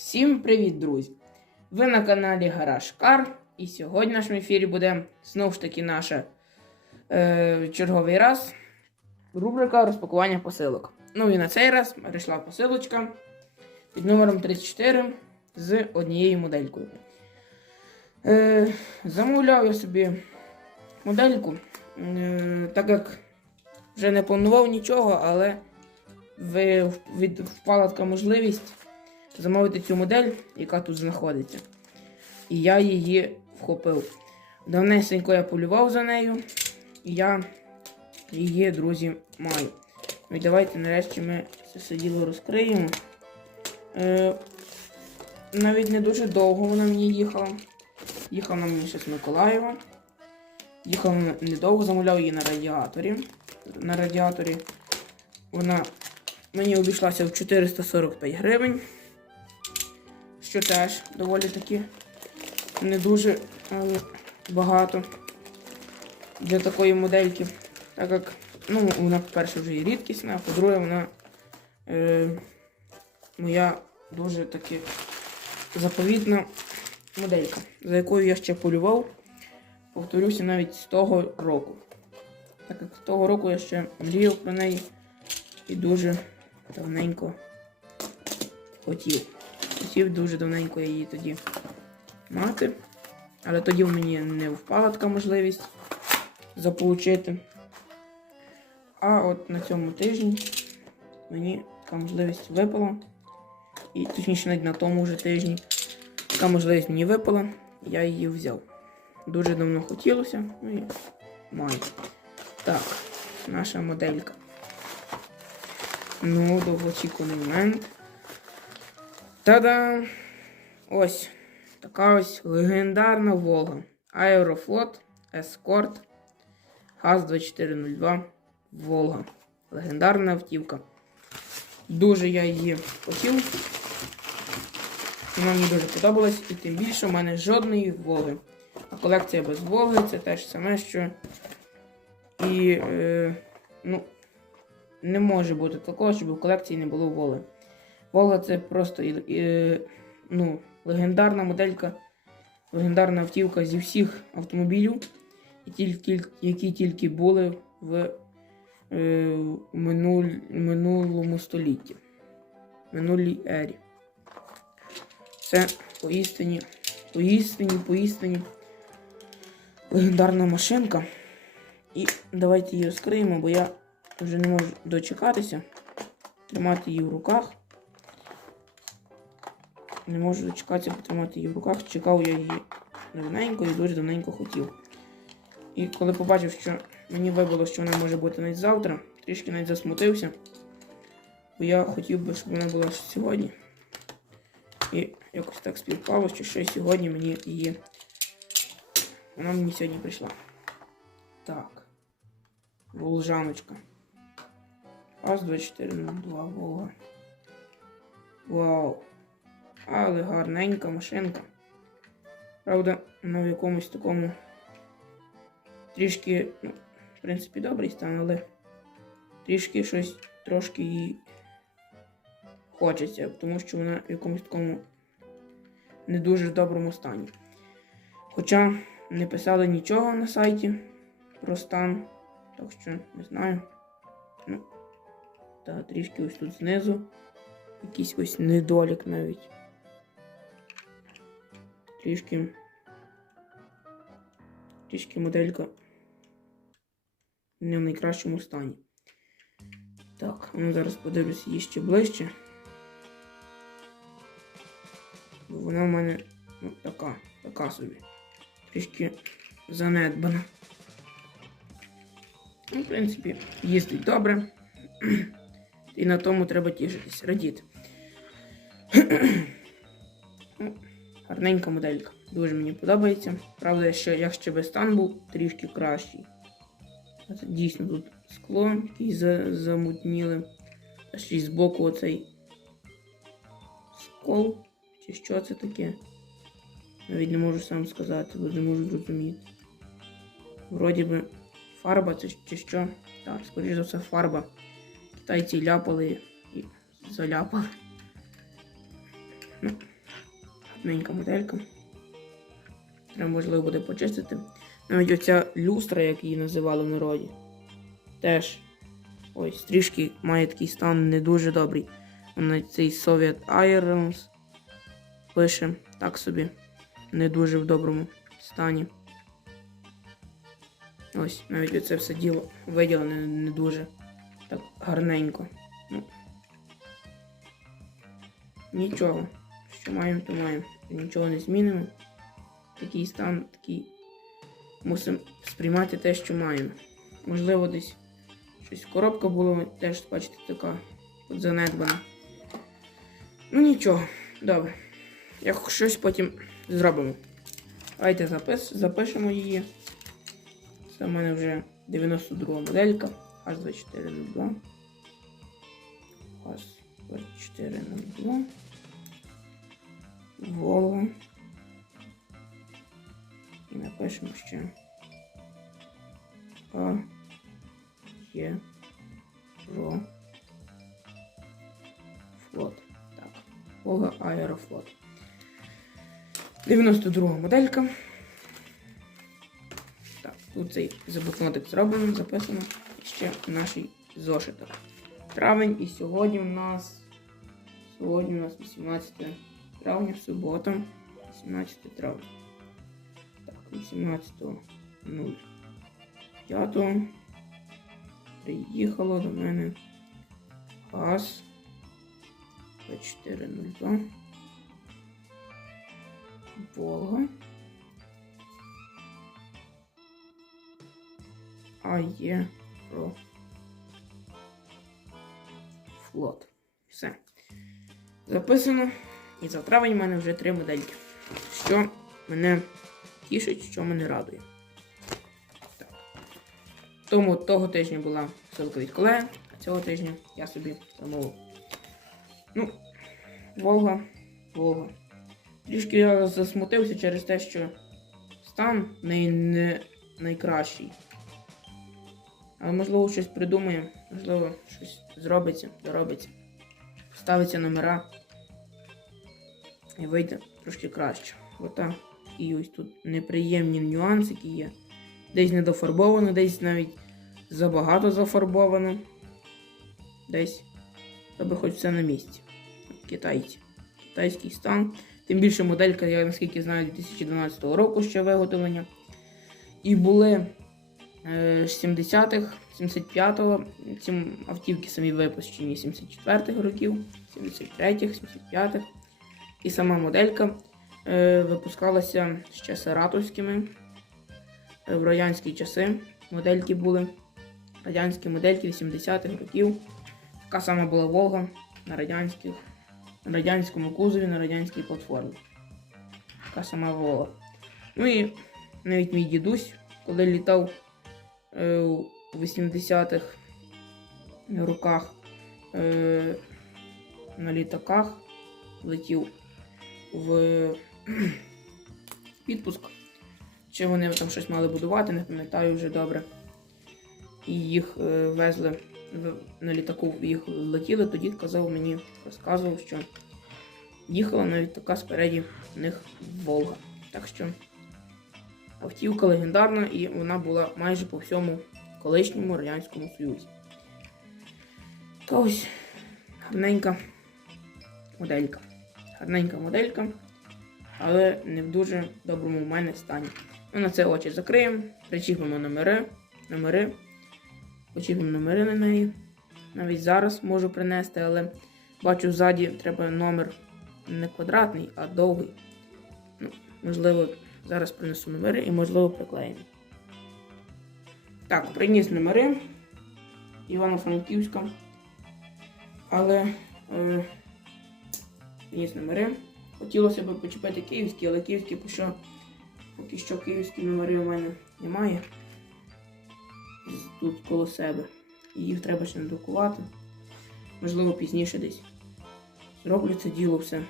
Всім привіт, друзі! Ви на каналі Гараж Кар, і сьогодні в нашому ефірі буде знову ж таки наша е, черговий раз рубрика розпакування посилок. Ну і на цей раз прийшла посилочка під номером 34 з однією моделькою. Е, замовляв я собі модельку, е, так як вже не планував нічого, але ви, від, впала така можливість замовити цю модель, яка тут знаходиться. І я її вхопив. Давнесенько я полював за нею, і я її, друзі, маю. Ну і давайте нарешті ми це все діло розкриємо. Е, навіть не дуже довго вона мені їхала. Їхала мені ще з Миколаєва. Їхала недовго, замовляв її на радіаторі. На радіаторі вона мені обійшлася в 445 гривень що теж доволі таки не дуже багато для такої модельки. Так як, ну, вона, по-перше, вже і рідкісна, а по-друге, вона е, моя дуже таки заповітна моделька, за якою я ще полював, повторюся, навіть з того року. Так як з того року я ще мріяв про неї і дуже давненько хотів. Хотів дуже давненько її тоді мати. Але тоді в мені не впала така можливість заполучити. А от на цьому тижні мені така можливість випала. І точніше навіть на тому вже тижні така можливість мені випала, я її взяв. Дуже давно хотілося, ну і маю. Так, наша моделька. Ну, довгоочікуваний момент. Та-дам! Ось така ось легендарна Волга. Аерофлот Ескорт ГАЗ-2402 Волга. Легендарна автівка. Дуже я її хотів. Вона мені дуже подобалась, і тим більше в мене жодної Волги. А колекція без Волги це теж саме, що і е, ну, не може бути такого, щоб в колекції не було Волги. Волга це просто ну, легендарна моделька, легендарна автівка зі всіх автомобілів, які тільки були в е, минулому столітті, минулій ері. Це поістині, поістині, поістині легендарна машинка. І давайте її розкриємо, бо я вже не можу дочекатися, тримати її в руках. Не можу дочекатися потримати її в руках. Чекав я її давненько і дуже давненько хотів. І коли побачив, що мені вибило, що вона може бути навіть завтра, трішки навіть засмутився. Бо я хотів би, щоб вона була сьогодні. І якось так співпало, що ще сьогодні мені її. Вона мені сьогодні прийшла. Так. Волжаночка. АЗ-2402 Волга. Вау. Але гарненька машинка. Правда, вона в якомусь такому трішки, ну, в принципі, добрий стан, але трішки щось трошки їй хочеться, тому що вона в якомусь такому не дуже доброму стані. Хоча не писали нічого на сайті про стан, так що не знаю. Ну, та трішки ось тут знизу. Якийсь ось недолік навіть трішки трішки моделька не в найкращому стані. Так, ну зараз подивлюся її ще ближче. Бо вона в мене ну, така, така собі. Трішки занедбана. Ну, в принципі, їздить добре. І на тому треба тішитись, радіти. Гарненька моделька. Дуже мені подобається. Правда, ще, як ще би стан був трішки кращий. Дійсно тут скло за, замутніли. А ще й збоку оцей скол. Чи що це таке? Навіть не можу сам сказати, бо не можу зрозуміти. Вроді би фарба це чи що. Так, скоріше за все фарба. Китайці ляпали і заляпали. Гарненька моделька. Треба можливо буде почистити. Навіть оця люстра, як її називали в народі. Теж ось трішки має такий стан не дуже добрий. На цей Soviet Irons пише так собі. Не дуже в доброму стані. Ось, навіть оце все діло виділене не дуже так гарненько. Ну, нічого. Що маємо, то маємо. Нічого не змінимо. Такий стан, такий. Мусимо сприймати те, що маємо. Можливо, десь щось коробка була, теж, бачите, така занедбана. Ну нічого, добре. Як щось потім зробимо. Давайте запис, запишемо її. Це в мене вже 92 моделька. H2402. H2402. Volvo. І напишемо ще. А є ро флот. Так. Volvo Аерофлот. 92 моделька. Так, тут цей заблокнотик зроблено, записано. Ще наш зошиток. Травень і сьогодні в нас. Сьогодні у нас 18 травня, субота. 18 травня. Так, 18.05 приїхало до мене газ 2402 Волга. Аєро флот. Все. Записано. І за травень в мене вже три модельки. Що мене тішить, що мене радує. Так. Тому того тижня була ссылка від колеги, а цього тижня я собі замовив. Ну, Волга, Волга. Трішки я засмутився через те, що стан в неї не найкращий. Але можливо щось придумає, можливо, щось зробиться, доробиться. Ставиться номера і вийде трошки краще. Ота. І ось тут неприємні нюансики є. Десь недофарбовано, десь навіть забагато зафарбовано. Десь. Аби хоч все на місці. Китайці. Китайський стан. Тим більше моделька, я наскільки знаю, 2012 року ще виготовлення. І були е, 70-х, 75-го. Ці автівки самі випущені 74-х років, 73-х, 75-х. І сама моделька е, випускалася ще саратовськими. Е, в радянські часи модельки були. Радянські модельки 80-х років. Така сама була Волга на радянських, на радянському кузові, на радянській платформі. Така сама Волга. Ну і навіть мій дідусь, коли літав е, у 80-х роках е, на літаках, летів в відпуск. Чи вони там щось мали будувати, не пам'ятаю вже добре. І їх е, везли на літаку, їх летіли, тоді казав мені, розказував, що їхала навіть така спереді них Волга. Так що автівка легендарна і вона була майже по всьому колишньому Радянському Союзі. Така ось гарненька моделька. Гарненька моделька, але не в дуже доброму в мене стані. Ми на це очі закриємо, причіпимо номери, номери, почіпимо номери на неї. Навіть зараз можу принести, але бачу ззаді треба номер не квадратний, а довгий. Ну, можливо, зараз принесу номери і, можливо, приклеїмо. Так, приніс номери Івано-Франківська. Але е, приніс номери. Хотілося б почепити київські, але київські поки що, поки що київські номери у мене немає. Тут коло себе. І їх треба ще надрукувати. Можливо, пізніше десь. Зроблю це діло все.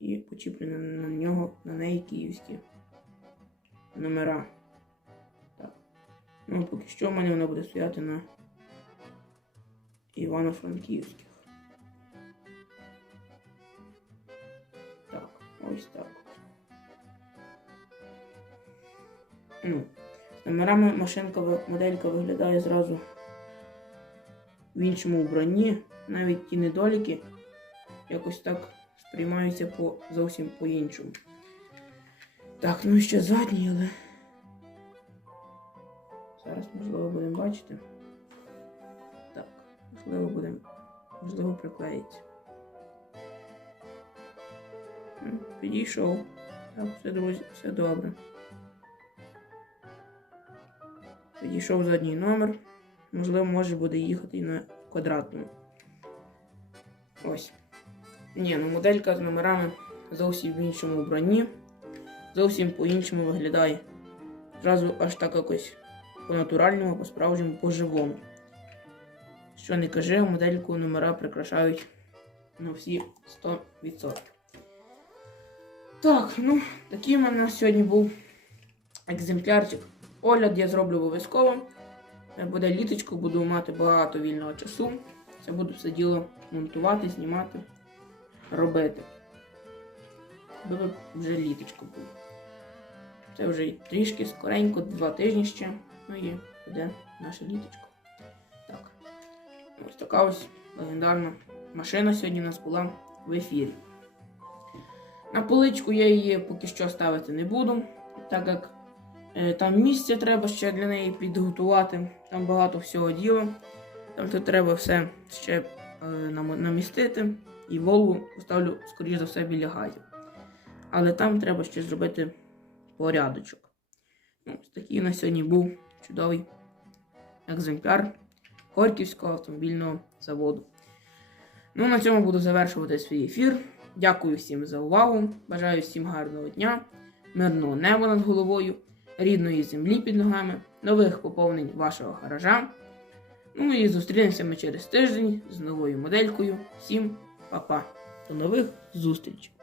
І почіплю на, на нього, на неї київські номера. Так. Ну, поки що в мене вона буде стояти на Івано-Франківських. Ось так. Ну, з номерами машинка моделька виглядає зразу в іншому вбранні. Навіть ті недоліки якось так сприймаються по, зовсім по-іншому. Так, ну ще задній, але. Зараз, можливо, будемо бачити. Так, можливо, будемо. Можливо, приклеїться. Підійшов. Так, все, друзі, все добре. Підійшов задній номер. Можливо, може буде їхати і на квадратному. Ось. Ні, ну моделька з номерами зовсім в іншому вбранні. Зовсім по-іншому виглядає. Зразу аж так якось по-натуральному, по-справжньому, по-живому. Що не кажи, модельку номера прикрашають на всі 100%. Так, ну, такий у мене сьогодні був екземплярчик. Огляд я зроблю обов'язково. Е, Буде літочко, буду мати багато вільного часу. Це буду все діло монтувати, знімати, робити. Аби вже літочко було. Це вже трішки скоренько, два тижні ще. Ну і буде наше літочко. Так. Ось така ось легендарна машина сьогодні у нас була в ефірі. На поличку я її поки що ставити не буду, так як е, там місце треба ще для неї підготувати. Там багато всього діла. Там то треба все ще е, намістити. І Волгу поставлю, скоріш за все, біля газів. Але там треба ще зробити порядочок. Ну, такий у нас сьогодні був чудовий екземпляр Хорківського автомобільного заводу. Ну, на цьому буду завершувати свій ефір. Дякую всім за увагу. Бажаю всім гарного дня, мирного неба над головою, рідної землі під ногами, нових поповнень вашого гаража. Ну і зустрінемося ми через тиждень з новою моделькою. Всім па-па. До нових зустрічей!